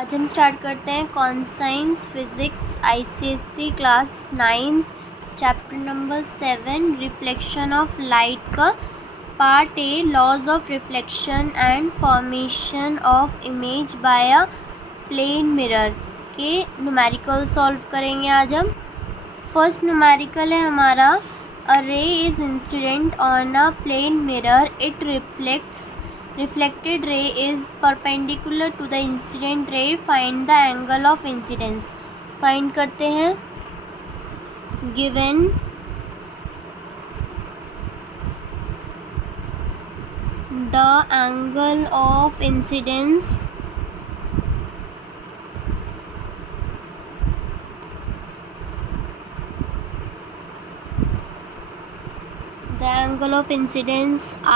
आज हम स्टार्ट करते हैं concise physics ICSC class 9th chapter number 7 reflection of light का part A laws of reflection and formation of image by a plane mirror के numerical solve करेंगे आज हम। फर्स्ट न्यूमेरिकल है हमारा a ray is incident on a plane mirror, it reflected ray is perpendicular to the incident ray, find the angle of incidence। Find करते हैं। given the angle of incidence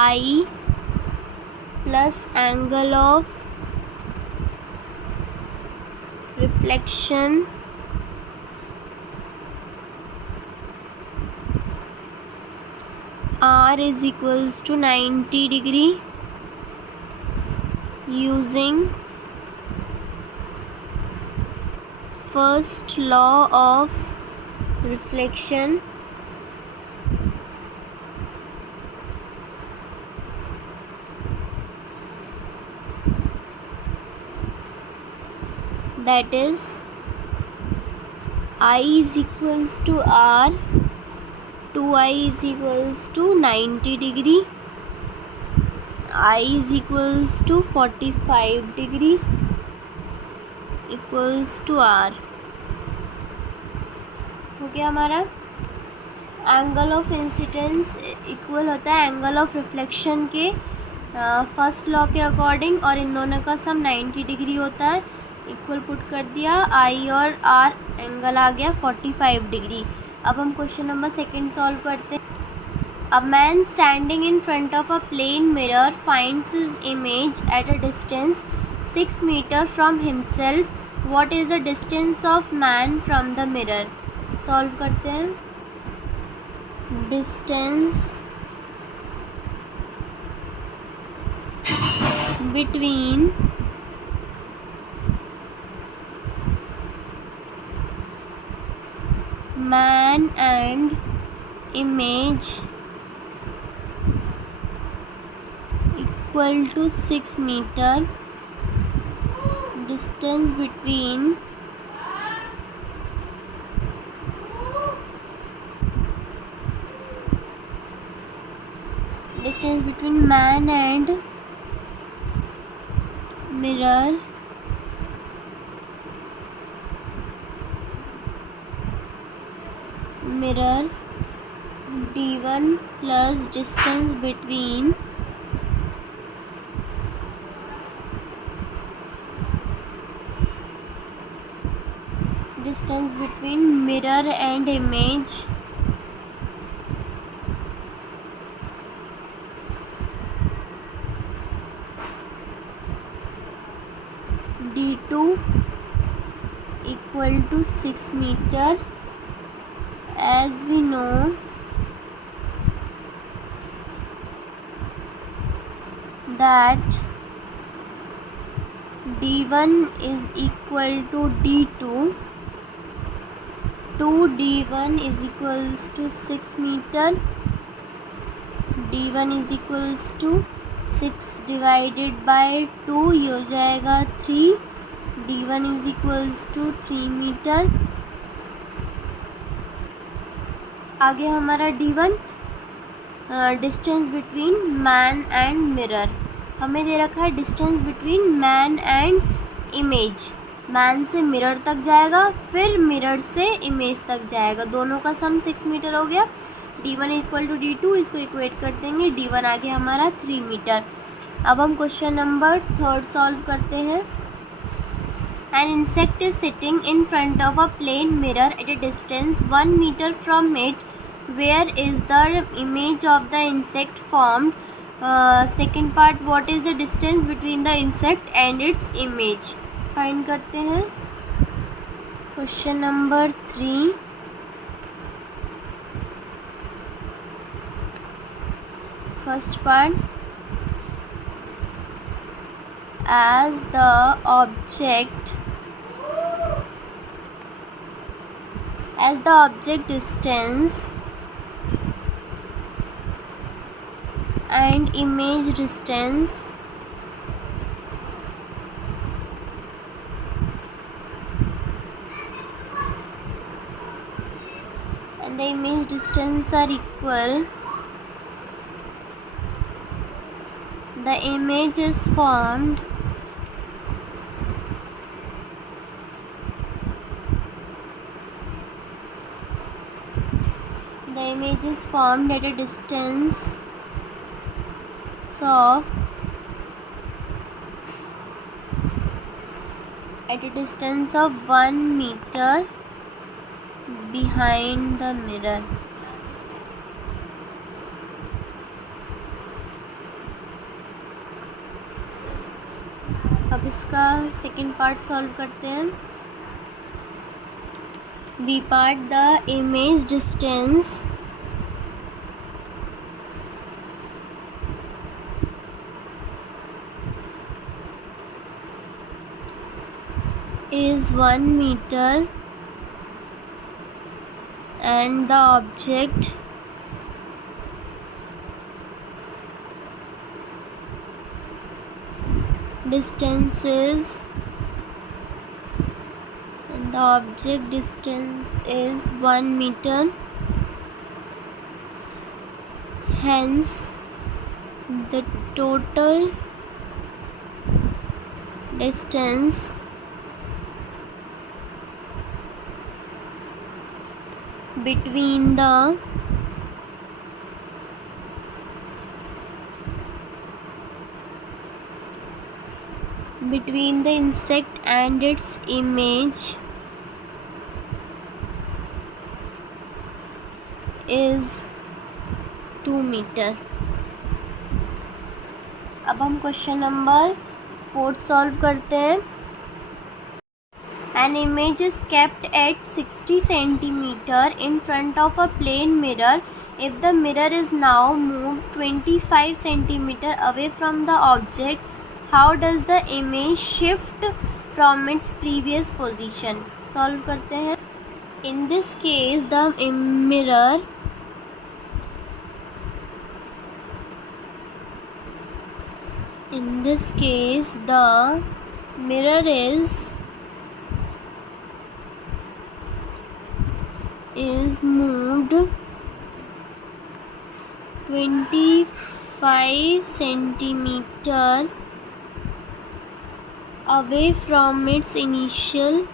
I plus angle of reflection R is equals to 90 degree using first law of reflection, that is I is equals to R, 2I is equals to 90 degree, I is equals to 45 degree equals to R। हो गया हमारा। Angle of incidence equal होता है angle of reflection के first law के अकॉर्डिंग, और इन दोनों का सम 90 डिग्री होता है। इक्वल पुट कर दिया, आई और आर एंगल आ गया 45 डिग्री। अब हम क्वेश्चन नंबर 2 सॉल्व करते हैं। A man standing in front of a plane mirror finds his image at a distance 6 meter from himself. What is the distance of man from the mirror. Solve करते हैं। Distance between man and image equal to 6 meter। distance between man and mirror d1 plus distance between mirror and image d2 equal to 6 meter। as we know that d1 is equal to d2, 2d1 is equals to 6 meter, d1 is equals to 6 divided by 2, ये हो जाएगा 3, d1 is equals to 3 मीटर। आगे हमारा d1 distance between man and mirror. हमें दे रखा है distance between man and image. Man से मिरर तक जाएगा, फिर मिरर से इमेज तक जाएगा, दोनों का सम 6 मीटर हो गया। d1 इक्वल टू d2, इसको इक्वेट कर देंगे, d1 आ गया हमारा 3 मीटर। अब हम क्वेश्चन नंबर 3 सॉल्व करते हैं। An insect is sitting in front of a plane mirror at a distance 1 meter from it. Where is the image of the insect formed? Second part, what is the distance between the insect and its image? Find करते हैं। Question number 3, first part, as the object distance and image distance are equal, the image is formed at a distance of 1 meter behind the mirror. अब इसका second part solve करते हैं. B part, the image distance is 1 meter and the object distance is 1 meter. Hence the total distance between the insect and its image is 2 meter. अब हम question number 4 सॉल्व करते हैं. An image is kept at 60 centimeter in front of a plane mirror. If the mirror is now moved 25 centimeter away from the object, how does the image shift from its previous position? Solve करते हैं. In this case, the mirror is moved 25 centimeter away from its initial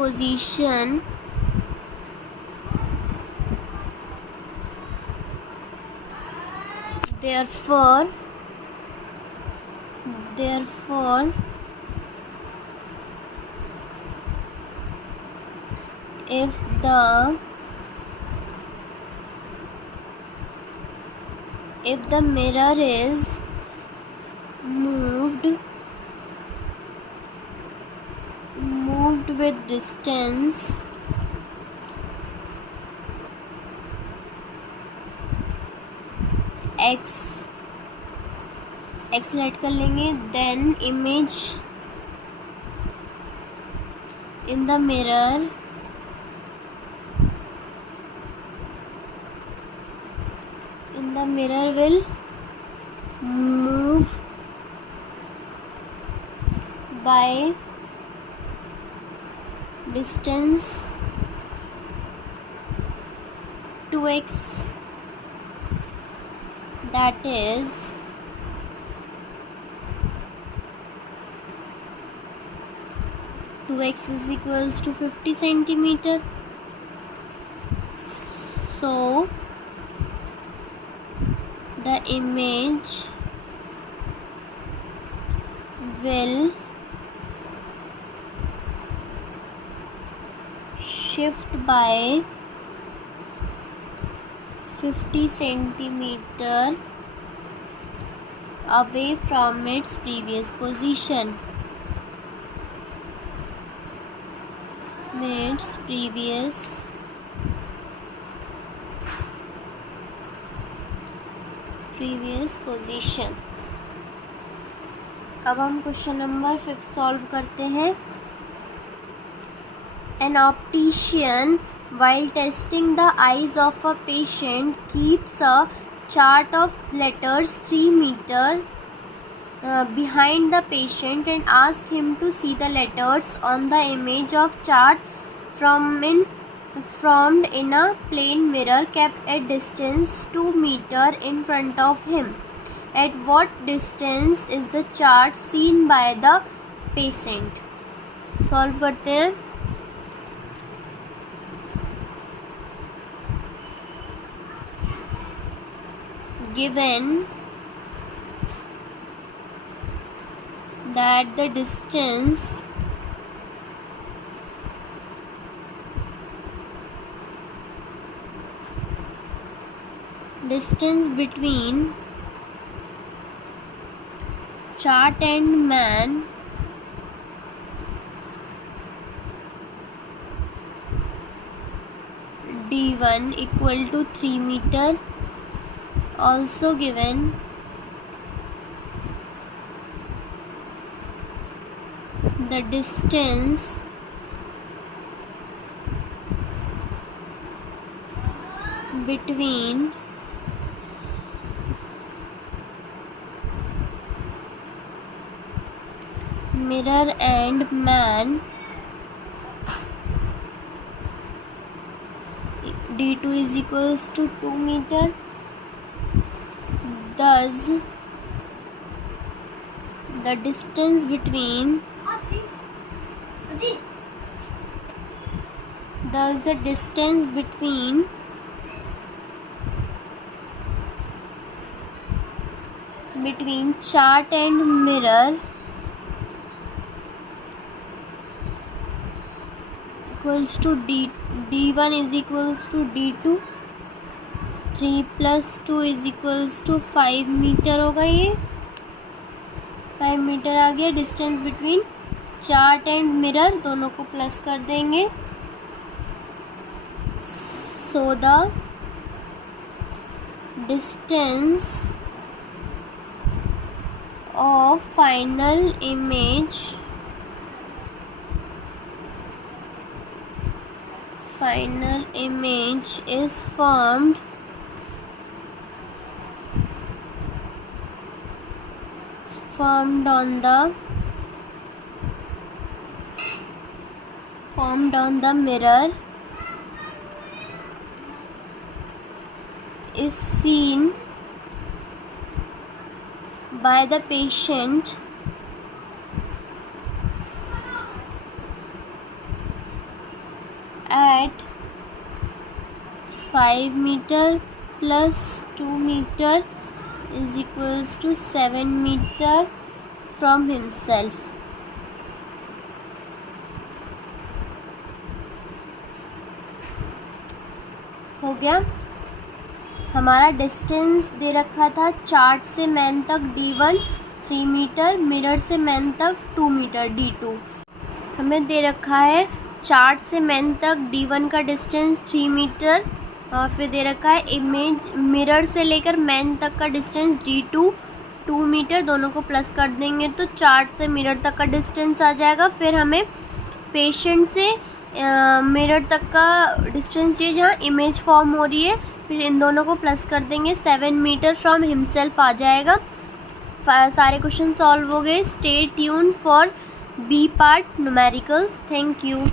position. Therefore if the mirror is moved with distance x let कर लेंगे, then image in the mirror will move by distance 2x, that is 2x is equals to 50 centimeter. So the image will shift by 50 centimeter away from its previous position. Previous position. अब हम question number 5 solve करते हैं। An optician while testing the eyes of a patient keeps a chart of letters 3 meter behind the patient and asks him to see the letters on the image of chart formed in a plane mirror kept at distance 2 meter in front of him. At what distance is the chart seen by the patient? Solve करते हैं। Given that the distance between chart and man d1 equal to 3 meter, also given the distance between mirror and man d2 is equals to 2 meter. Thus the distance between chart and mirror equals to d1 is equals to d2, 3 plus 2 is equals to 5 मीटर होगा। ये 5 मीटर आ गया। Distance between chart and mirror दोनों को प्लस कर देंगे। So the distance of final image is formed on the mirror is seen by the patient at 5 meter plus 2 meter is equals to 7 meter from himself. हो गया। हमारा डिस्टेंस दे रखा था चार्ट से मैन तक d1 3 मीटर, मिरर से मैन तक 2 मीटर d2। हमें दे रखा है चार्ट से मैन तक d1 का डिस्टेंस 3 मीटर और फिर दे रखा है इमेज मिरर से लेकर मैन तक का डिस्टेंस d2 2 मीटर। दोनों को प्लस कर देंगे तो चार्ट से मिरर तक का डिस्टेंस आ जाएगा। फिर हमें पेशेंट से मिरर तक का डिस्टेंस चाहिए जहाँ इमेज फॉर्म हो रही है। फिर इन दोनों को प्लस कर देंगे, 7 मीटर फ्रॉम हिमसेल्फ आ जाएगा। सारे क्वेश्चन सॉल्व हो गए। Stay tune for B part numericals. Thank you.